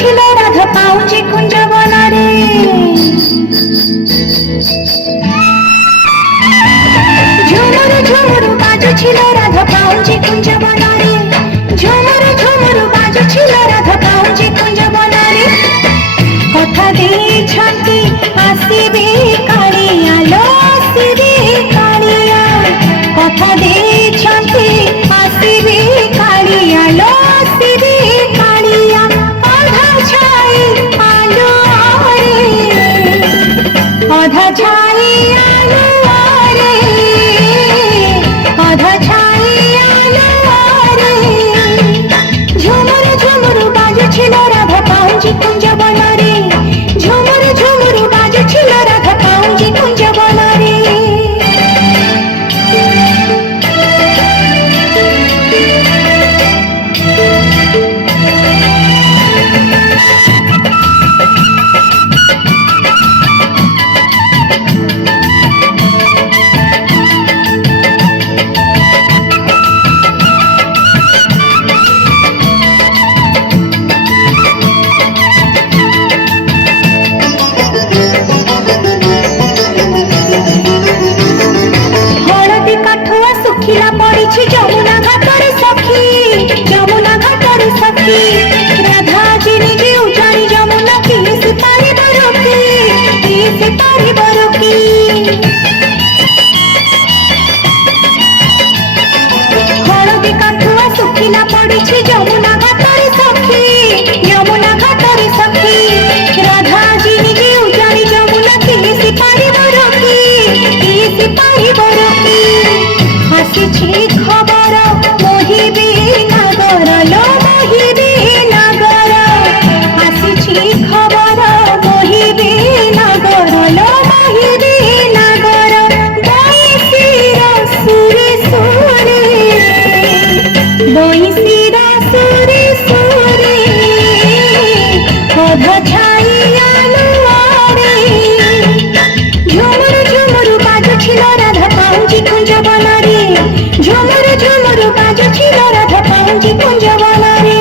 ছিল রাধা পাউজি কুঞ্জ বনারে, ঝুমুর ঝুমুর বাজু ছিল রাধা পাউজি কুঞ্জ বনারে, ঝুমুর ঝুমুর বাজু ছিল রাধা পাউজি কুঞ্জ বনারে। কথা দিয়েছন্তি আসিবে কাଳିয়া লো আসিবে কাଳିয়া, কথা দিয়েছন্তি আসিবে কাଳିয়া লো আসিবে কাଳିয়া। অধা ছাই আলো রে, অধা ছাই আলো রে, অধা ছাই আলো রে। ঝুমুর ঝুমুর বাজছিল রাধা পাউজি কুঞ্জ বনারে, ঝুমুর ঝুমুর বাজছিল রাধা পাউজি কুঞ্জ বনারে। শুখিলা পড়িছি যমুনা ঘাটরে সখী, যমুনা ঘাটরে সখী। রাধা যে নিজে উজানি যমুনা কিসে পারিব রকি, কিসে পারিব রকি। হলদি কাঠুয়া শুখিলা পড়িছি যমুনা ঘাটরে সখী, যমুনা ঘাটরে সখী। রাধা যে নিজে উজানি যমুনা কিসে পারিব রকি, কিসে পারিব রকি। আসিছি খবর মহিবে নাগর লো মহিবে নাগর, আসিছি খবর মহিবে নাগর লো মহিবে নাগর। বৈশির সুরে সুরে, বৈশির সুরে সুরে, অধা ছাই আলো রে। ঝুমুর ঝুমুর বাজছিল রাধা পাউজি কুঞ্জ বনারে, ঝুমুর ঝুমুর বাজছিল রাধা পাউজি কুঞ্জ বনারে।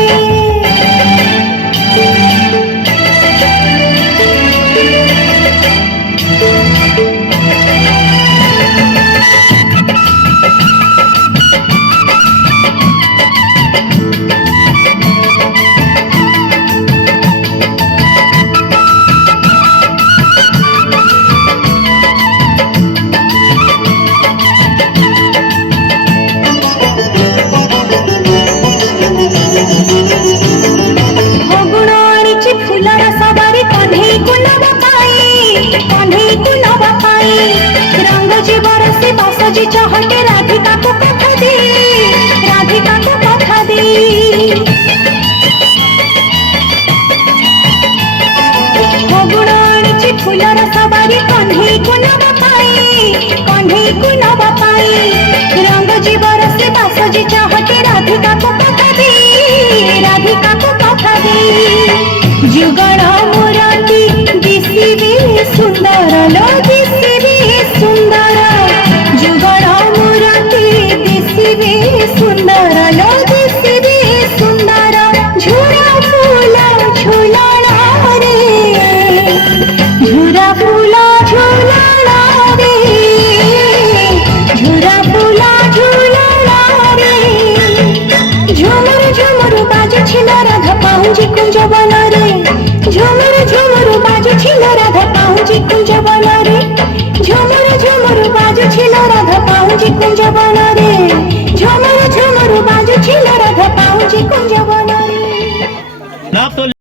চহটে রাধিকা কো কথা দে, রাধিকা কো কথা দে। ফগুণ আনিছি ফুলর সবারি কণ্ঢেই কো নবা পাই, কণ্ঢেই কো নবা পাই। রঙ্গ জীবর সে বাসজি চহটে রাধিকা কো কথা দে, রাধিকা কো কথা দে। যুগল মুরতি দিশিবে সুন্দর লো দিশিবে সুন্দর, যুগল মুরতি দিশিবে সুন্দর লো দিশিবে সুন্দর। ঝুরা ফুল ঝুলন রে, ঝুরা ফুল ঝুলন রে, ঝুরা ফুল ঝুলন রে। ঝুমুর ঝুমুর বাজছিল রাধা পাউজি কুঞ্জ বনারে, ঝুমুর ঝুমুর বাজছিল রাধা পাউজি কুঞ্জ বনারে, ঝুমুর ঝুমুর বাজছিল রাধা পাউজি কুঞ্জ বনারে।